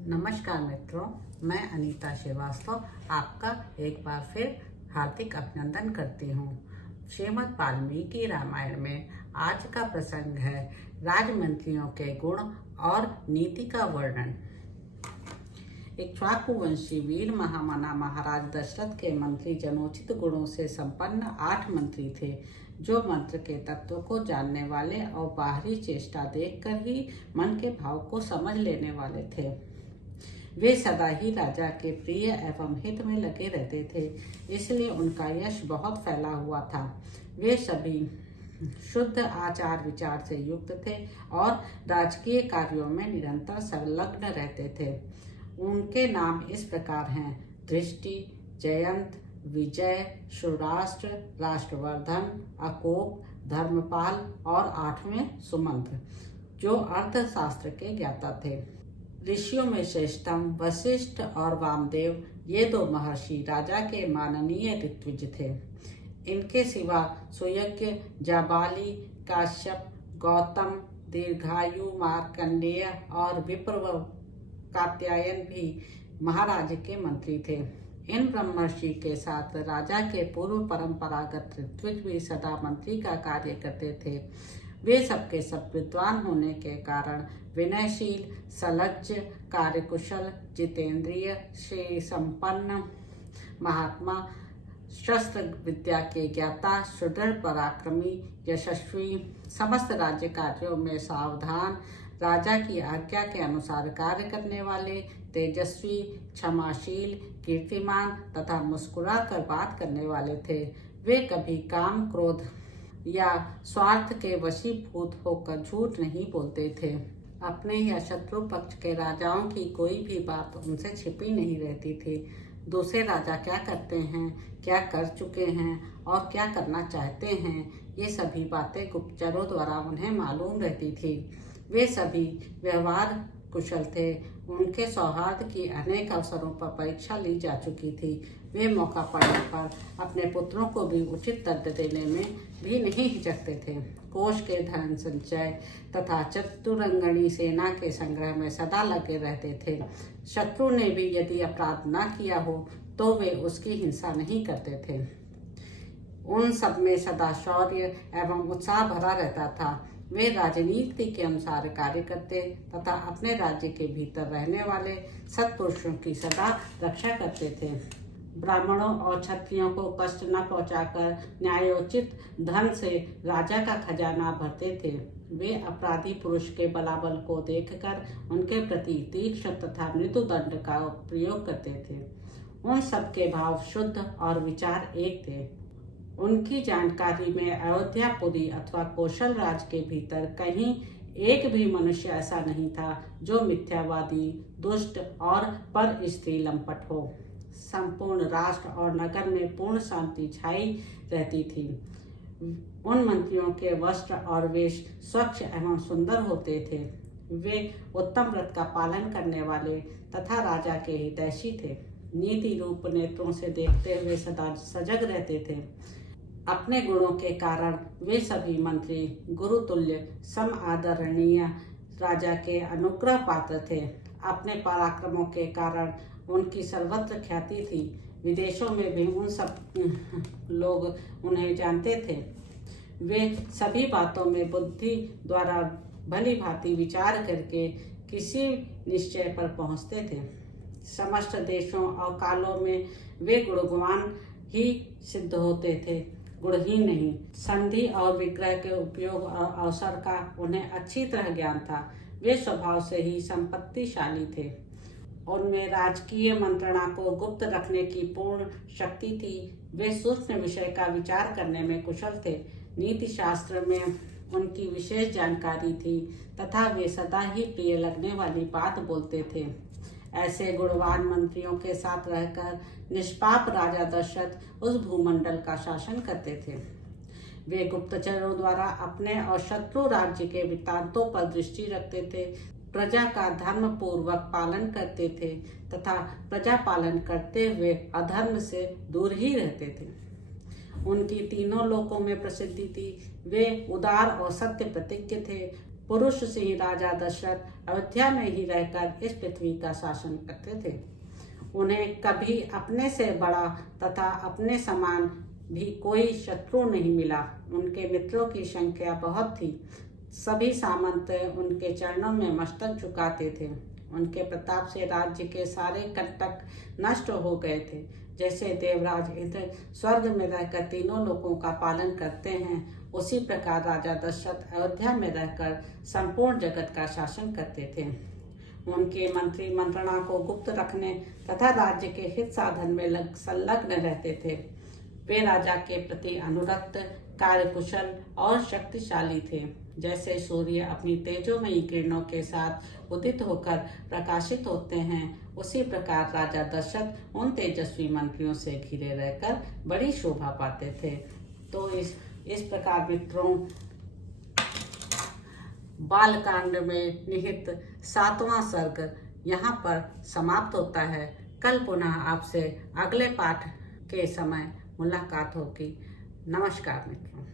नमस्कार मित्रों, मैं अनीता श्रीवास्तव आपका एक बार फिर हार्दिक अभिनंदन करती हूँ। श्रीमद् वाल्मीकि रामायण में आज का प्रसंग है राजमंत्रियों के गुण और नीति का वर्णन। इक्ष्वाकु वंशी वीर महामना महाराज दशरथ के मंत्री जनोचित गुणों से संपन्न 8 मंत्री थे, जो मंत्र के तत्व को जानने वाले और बाहरी चेष्टा देखकर ही मन के भाव को समझ लेने वाले थे। वे सदा ही राजा के प्रिय एवं हित में लगे रहते थे, इसलिए उनका यश बहुत फैला हुआ था। वे सभी शुद्ध आचार विचार से युक्त थे और राजकीय कार्यों में निरंतर संलग्न रहते थे। उनके नाम इस प्रकार हैं: दृष्टि, जयंत, विजय, सुराष्ट्र, राष्ट्रवर्धन, अकोप, धर्मपाल और 8वें सुमंत, जो अर्थशास्त्र के ज्ञाता थे। ऋषियों में श्रेष्ठतम वशिष्ठ और वामदेव, ये 2 महर्षि राजा के माननीय ऋत्विज थे। इनके सिवा सुयज्ञ, जाबाली, काश्यप, गौतम, दीर्घायु, मार्कंडेय और विप्र कात्यायन भी महाराज के मंत्री थे। इन ब्रह्मर्षि के साथ राजा के पूर्व परंपरागत ऋत्विज भी सदा मंत्री का कार्य करते थे। वे सबके सब विद्वान होने के कारण विनयशील, सलज्ज, कार्यकुशल, जितेंद्रिय, श्री संपन्न महात्मा, शस्त्र विद्या के ज्ञाता, सुदृढ़ पराक्रमी, यशस्वी, समस्त राज्य कार्यों में सावधान, राजा की आज्ञा के अनुसार कार्य करने वाले, तेजस्वी, क्षमाशील, कीर्तिमान तथा मुस्कुरा कर बात करने वाले थे। वे कभी काम, क्रोध या स्वार्थ के वशीभूत होकर झूठ नहीं बोलते थे। अपने या शत्रु पक्ष के राजाओं की कोई भी बात उनसे छिपी नहीं रहती थी। दूसरे राजा क्या करते हैं, क्या कर चुके हैं और क्या करना चाहते हैं, ये सभी बातें गुप्तचरों द्वारा उन्हें मालूम रहती थी। वे सभी व्यवहार कुशल थे। उनके सौहार्द की अनेक अवसरों पर परीक्षा ली जा चुकी थी। वे मौका पड़ने पर अपने पुत्रों को भी उचित दंड देने में भी नहीं हिचकते थे। कोष के धन संचय तथा चतुरंगणी सेना के संग्रह में सदा लगे रहते थे। शत्रु ने भी यदि अपराध न किया हो तो वे उसकी हिंसा नहीं करते थे। उन सब में सदा शौर्य एवं उत्साह भरा रहता था। वे राजनीति के अनुसार कार्य करते तथा अपने राज्य के भीतर रहने वाले सत्पुरुषों की सदा रक्षा करते थे। ब्राह्मणों और क्षत्रियों को कष्ट न पहुंचाकर न्यायोचित धन से राजा का खजाना भरते थे। वे अपराधी पुरुष के बलाबल को देखकर उनके प्रति तीक्ष्ण तथा मृदु दंड का प्रयोग करते थे। उन सबके भाव शुद्ध और विचार एक थे। उनकी जानकारी में अयोध्यापुरी अथवा कौशल राज के भीतर कहीं एक भी मनुष्य ऐसा नहीं था जो मिथ्यावादी, दुष्ट और पर स्त्री लंपट हो। संपूर्ण राष्ट्र और नगर में पूर्ण शांति छाई रहती थी। उन मंत्रियों के वस्त्र और वेश स्वच्छ एवं सुंदर होते थे। वे उत्तम व्रत का पालन करने वाले तथा राजा के हितैषी थे। नीति रूप नेत्रों से देखते हुए सदा सजग रहते थे। अपने गुणों के कारण वे सभी मंत्री गुरुतुल्य सम आदरणीय राजा के अनुग्रह पात्र थे। अपने पराक्रमों के कारण उनकी सर्वत्र ख्याति थी। विदेशों में भी उन सब लोग उन्हें जानते थे। वे सभी बातों में बुद्धि द्वारा भली भांति विचार करके किसी निश्चय पर पहुंचते थे। समस्त देशों और कालों में वे गुणवान ही सिद्ध होते थे, गुणहीन नहीं। संधि और विग्रह के उपयोग और अवसर का उन्हें अच्छी तरह ज्ञान था। वे स्वभाव से ही संपत्तिशाली थे। उनमें राजकीय मंत्रणा को गुप्त रखने की पूर्ण शक्ति थी। वे सूक्ष्म विषय का विचार करने में कुशल थे। नीति शास्त्र में उनकी विशेष जानकारी थी तथा वे सदा ही प्रिय लगने वाली बात बोलते थे। ऐसे गुणवान मंत्रियों के साथ रहकर निष्पाप राजा दशरथ उस भूमंडल का शासन करते थे। वे गुप्तचरों द्वारा अपने और शत्रु राज्य के वृत्तांतों पर दृष्टि रखते थे, प्रजा का धर्म पूर्वक पालन करते थे तथा प्रजा पालन करते हुए अधर्म से दूर ही रहते थे। उनकी तीनों लोकों में प्रसिद्धि थी। वे उदार और सत्य प्रतिज्ञ थे। पुरुष सिंह राजा दशरथ अयोध्या में ही रहकर इस पृथ्वी का शासन करते थे। उन्हें कभी अपने से बड़ा तथा अपने समान भी कोई शत्रु नहीं मिला। उनके मित्रों की संख्या बहुत थी। सभी सामंत उनके चरणों में मस्तक झुकाते थे। उनके प्रताप से राज्य के सारे कंटक नष्ट हो गए थे। जैसे देवराज इंद्र स्वर्ग में रहकर तीनों लोकों का पालन करते हैं, उसी प्रकार राजा दशरथ अयोध्या में रहकर संपूर्ण जगत का शासन करते थे। उनके मंत्री मंत्रणा को गुप्त रखने तथा राज्य के हित साधन में संलग्न रहते थे। वे राजा के प्रति अनुरक्त, कार्यकुशल और शक्तिशाली थे। जैसे सूर्य अपनी तेजोमयी किरणों के साथ उदित होकर प्रकाशित होते हैं, उसी प्रकार राजा दशरथ उन तेजस्वी मंत्रियों से घिरे रहकर बड़ी शोभा पाते थे। तो इस प्रकार मित्रों, बालकांड में निहित 7वां सर्ग यहाँ पर समाप्त होता है। कल पुनः आपसे अगले पाठ के समय मुलाकात होगी। नमस्कार मित्रों।